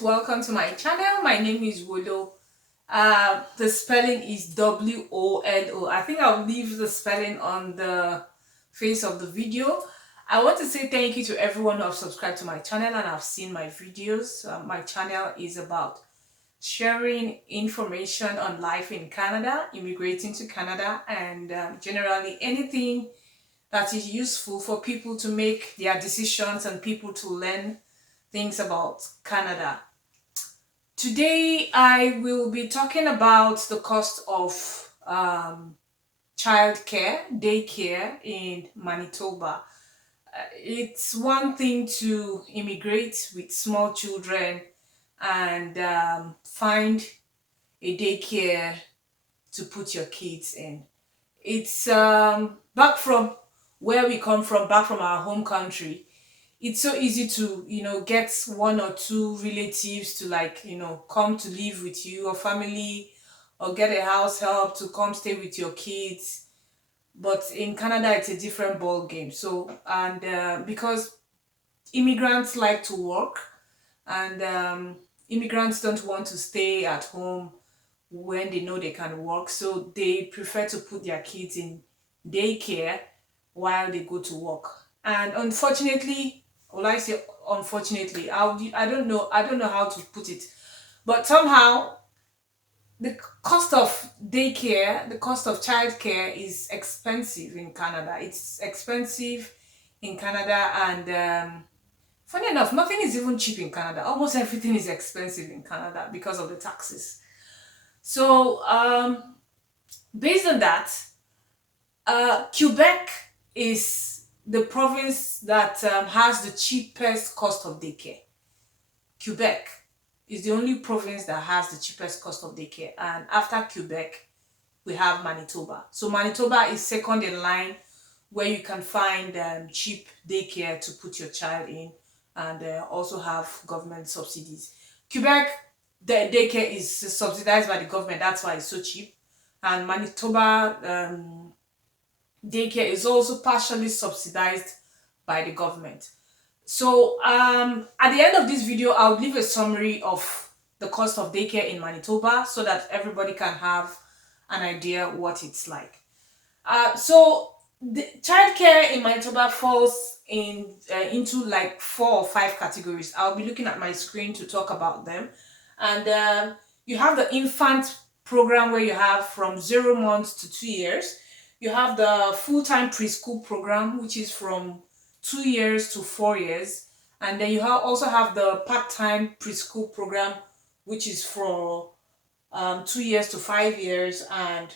guys, welcome to my channel. My name is Wolo. The spelling is Wolo. I think I'll leave the spelling on the face of the video. I want to say thank you to everyone who have subscribed to my channel and have seen my videos. My channel is about sharing information on life in Canada, immigrating to Canada, and generally anything that is useful for people to make their decisions and people to learn things about Canada. Today, I will be talking about the cost of childcare, daycare in Manitoba. It's one thing to immigrate with small children and find a daycare to put your kids in. It's back from where we come from, back from our home country. It's so easy to get one or two relatives to come to live with you or family, or get a house help to come stay with your kids. But in Canada it's a different ball game. So, and because immigrants like to work, and immigrants don't want to stay at home when they know they can work, so they prefer to put their kids in daycare while they go to work. And unfortunately, well, I say unfortunately, I don't know how to put it, but somehow the cost of daycare, the cost of childcare is expensive in Canada. It's expensive in Canada, and funny enough, nothing is even cheap in Canada. Almost everything is expensive in Canada because of the taxes. So, based on that, Quebec is the province that has the cheapest cost of daycare. Quebec is the only province that has the cheapest cost of daycare. And after Quebec, we have Manitoba. So Manitoba is second in line where you can find cheap daycare to put your child in, and also have government subsidies. Quebec, the daycare is subsidized by the government. That's why it's so cheap. And Manitoba daycare is also partially subsidized by the government. So at the end of this video, I'll leave a summary of the cost of daycare in Manitoba so that everybody can have an idea what it's like. So the childcare in Manitoba falls into like 4 or 5 categories. I'll be looking at my screen to talk about them. And you have the infant program where you have from 0 months to 2 years. You have the full-time preschool program, which is from 2 years to 4 years. And then you also have the part-time preschool program, which is for 2 years to 5 years. And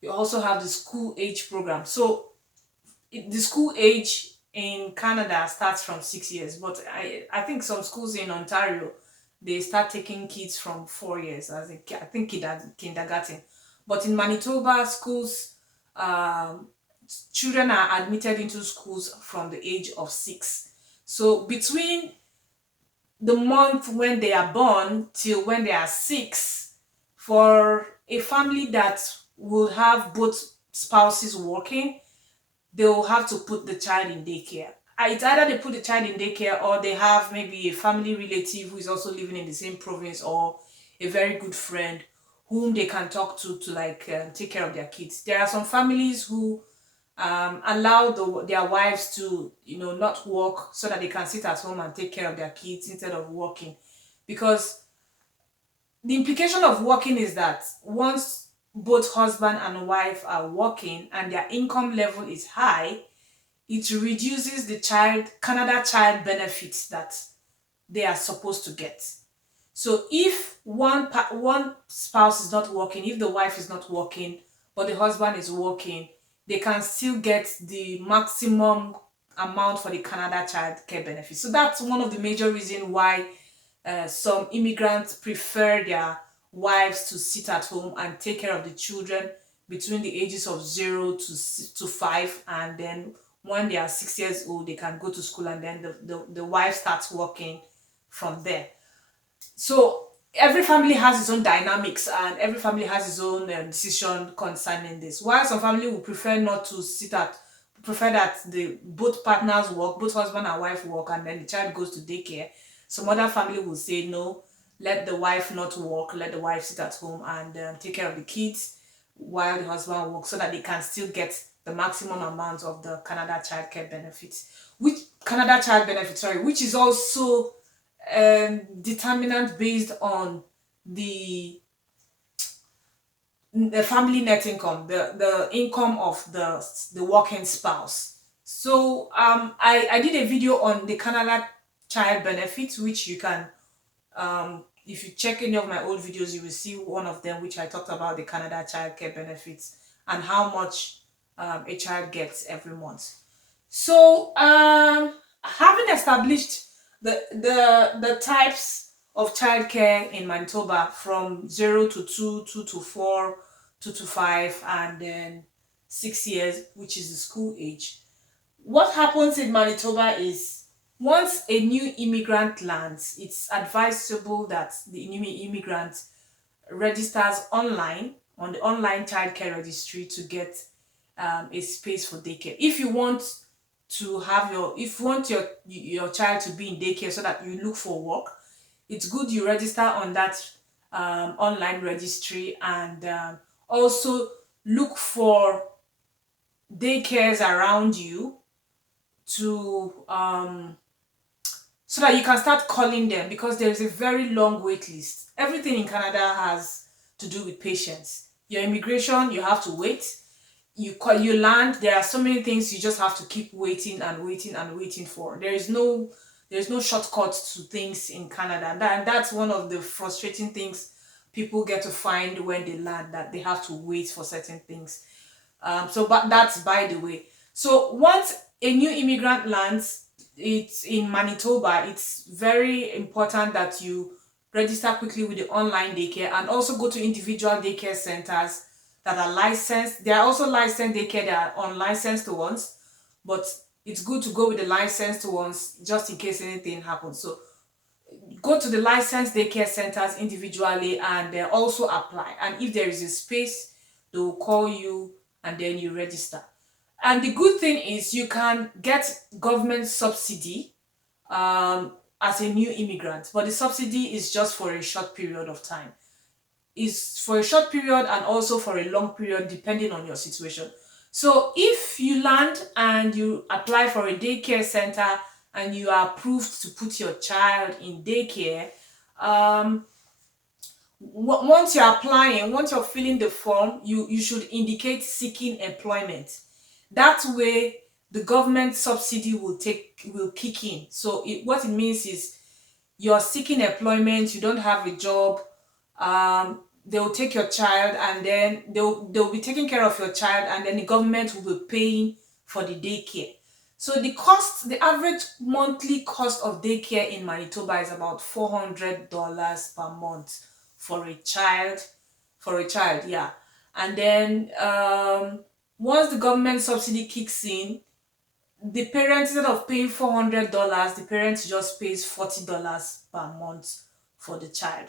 you also have the school age program. So the school age in Canada starts from 6 years, but I think some schools in Ontario, they start taking kids from 4 years as I think kindergarten. But in Manitoba, schools, children are admitted into schools from the age of 6. So between the month when they are born till when they are 6, for a family that will have both spouses working, they will have to put the child in daycare. It's either they put the child in daycare, or they have maybe a family relative who is also living in the same province, or a very good friend whom they can talk to take care of their kids. There are some families who allow their wives to not work so that they can sit at home and take care of their kids instead of working, because the implication of working is that once both husband and wife are working and their income level is high, it reduces the Canada child benefits that they are supposed to get. So if one spouse is not working, if the wife is not working, but the husband is working, they can still get the maximum amount for the Canada child care benefit. So that's one of the major reasons why some immigrants prefer their wives to sit at home and take care of the children between the ages of 0 to 5, and then when they are 6 years old, they can go to school, and then the wife starts working from there. So every family has its own dynamics, and every family has its own decision concerning this. While some family would prefer not to prefer that both partners work, both husband and wife work, and then the child goes to daycare. Some other family will say no, let the wife not work, let the wife sit at home and take care of the kids while the husband works, so that they can still get the maximum amount of the Canada childcare benefits, which Canada child benefit, sorry, which is also determinant based on the the family net income, the income of the working spouse. So I did a video on the Canada child benefits, which you can if you check any of my old videos, you will see one of them which I talked about the Canada childcare benefits and how much a child gets every month. So having established the types of childcare in Manitoba from 0 to 2, 2 to 4, 2 to 5, and then 6 years, which is the school age. What happens in Manitoba is once a new immigrant lands, it's advisable that the new immigrant registers online on the online childcare registry to get a space for daycare. If you want to have if you want your child to be in daycare so that you look for work, it's good you register on that online registry, and also look for daycares around you to so that you can start calling them, because there is a very long wait list. Everything in Canada has to do with patience. Your immigration, you have to wait. You call, you land. There are so many things you just have to keep waiting and waiting and waiting for. There's no shortcut to things in Canada, and that's one of the frustrating things people get to find when they land, that they have to wait for certain things. But that's by the way. So once a new immigrant lands, it's in Manitoba, it's very important that you register quickly with the online daycare, and also go to individual daycare centers that are licensed. There are also licensed daycare, there are unlicensed ones, but it's good to go with the licensed ones just in case anything happens. So go to the licensed daycare centers individually and also apply. And if there is a space, they will call you and then you register. And the good thing is you can get government subsidy as a new immigrant, but the subsidy is just for a short period of time. Is for a short period and also for a long period depending on your situation. So if you land and you apply for a daycare center and you are approved to put your child in daycare, once you're applying, once you're filling the form, you should indicate seeking employment. That way the government subsidy will kick in. So what it means is you're seeking employment, you don't have a job, they will take your child, and then they'll be taking care of your child, and then the government will be paying for the daycare. So the average monthly cost of daycare in Manitoba is about $400 per month for a child. Yeah. And then once the government subsidy kicks in, the parents, instead of paying $400, the parents just pays $40 per month for the child,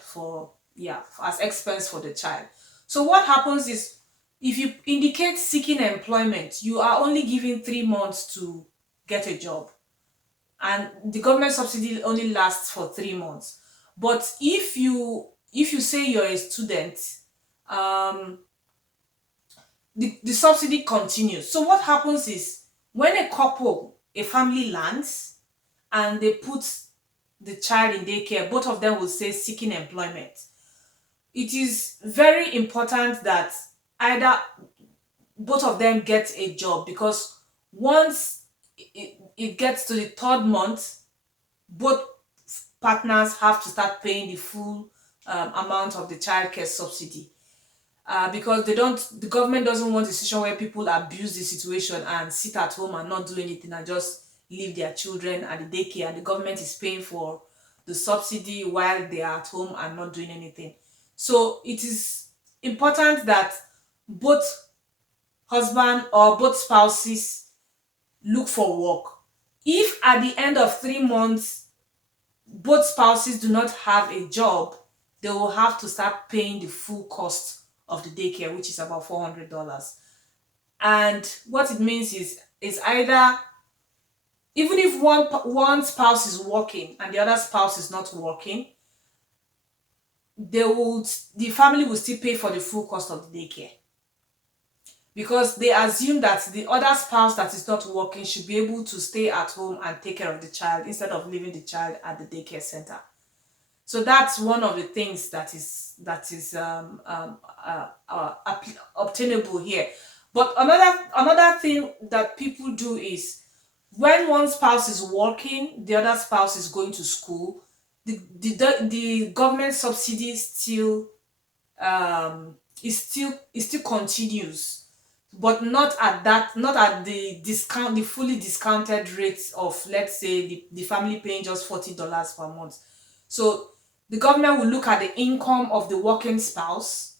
as expense for the child. So what happens is, if you indicate seeking employment, you are only given 3 months to get a job, and the government subsidy only lasts for 3 months. But if you say you're a student, the subsidy continues. So what happens is, when a family lands and they put the child in daycare, both of them will say seeking employment. It is very important that either both of them get a job, because once it gets to the 3rd month, both partners have to start paying the full amount of the childcare subsidy. Because the government doesn't want a situation where people abuse the situation and sit at home and not do anything and just leave their children at the daycare, and the government is paying for the subsidy while they are at home and not doing anything. So it is important that both husband or both spouses look for work. If at the end of 3 months both spouses do not have a job, they will have to start paying the full cost of the daycare, which is about $400. And what it means is either, even if one spouse is working and the other spouse is not working, the family will still pay for the full cost of the daycare, because they assume that the other spouse that is not working should be able to stay at home and take care of the child instead of leaving the child at the daycare center. So that's one of the things that is obtainable here. But another thing that people do is, when one spouse is working, the other spouse is going to school, the government subsidy still is still continues, but not at the fully discounted rate of, let's say, the family paying just $40 per month. So the government will look at the income of the working spouse,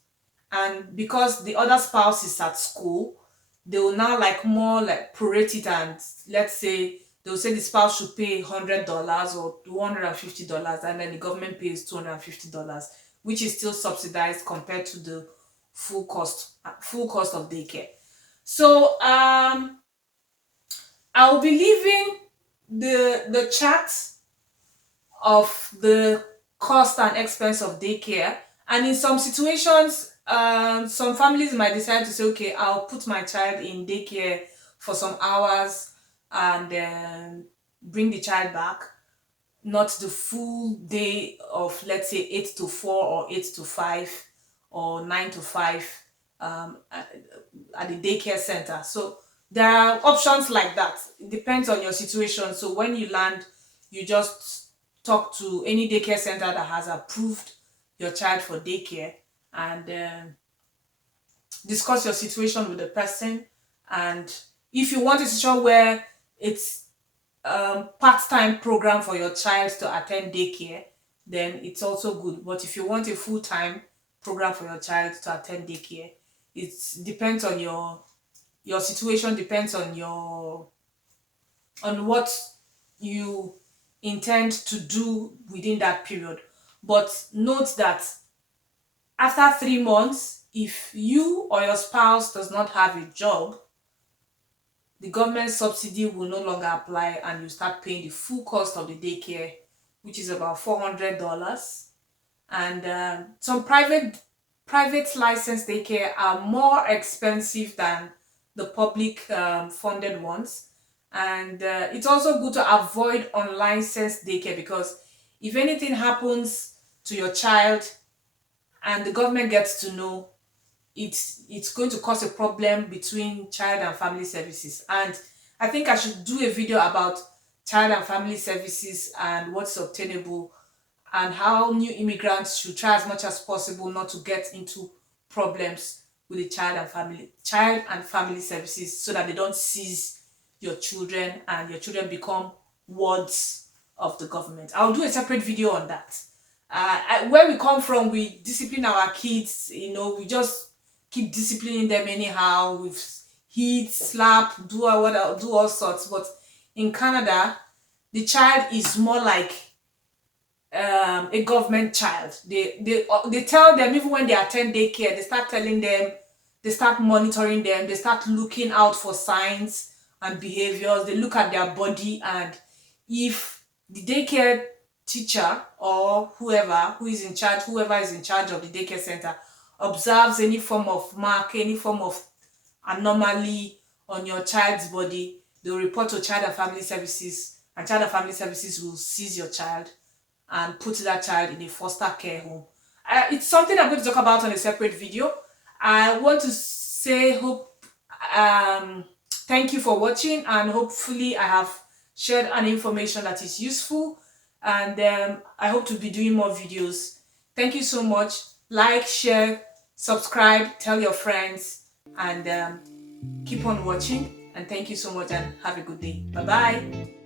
and because the other spouse is at school, they will now like more like prorate it, and let's say they'll say the spouse should pay $100 or $150, and then the government pays $250, which is still subsidized compared to the full cost of daycare. So I'll be leaving the chart of the cost and expense of daycare. And in some situations, some families might decide to say, okay, I'll put my child in daycare for some hours and then bring the child back, not the full day of, let's say, 8 to 4 or 8 to 5 or 9 to 5 at the daycare center. So there are options like that. It depends on your situation. So when you land, you just talk to any daycare center that has approved your child for daycare, and discuss your situation with the person. And if you want a situation where it's part-time program for your child to attend daycare, then it's also good. But if you want a full-time program for your child to attend daycare, it depends on your situation, depends on what you intend to do within that period. But note that after 3 months, if you or your spouse does not have a job, the government subsidy will no longer apply, and you start paying the full cost of the daycare, which is about $400. And some private licensed daycare are more expensive than the public funded ones. And it's also good to avoid unlicensed daycare, because if anything happens to your child and the government gets to know, it's going to cause a problem between child and family services. And I think I should do a video about child and family services and what's obtainable, and how new immigrants should try as much as possible not to get into problems with the child and family services, so that they don't seize your children and your children become wards of the government. I'll do a separate video on that. Where we come from, we discipline our kids, we just keep disciplining them anyhow with hit, slap, do all sorts. But in Canada, the child is more like a government child. They tell them, even when they attend daycare, they start telling them, they start monitoring them, they start looking out for signs and behaviors. They look at their body, and if the daycare teacher or whoever is in charge of the daycare center observes any form of mark, any form of anomaly on your child's body, they'll report to Child and Family Services, and Child and Family Services will seize your child and put that child in a foster care home. It's something I'm going to talk about on a separate video. I want to say thank you for watching, and hopefully I have shared an information that is useful, and I hope to be doing more videos. Thank you so much. Like, share, subscribe, tell your friends, and keep on watching. And thank you so much, and have a good day. Bye bye.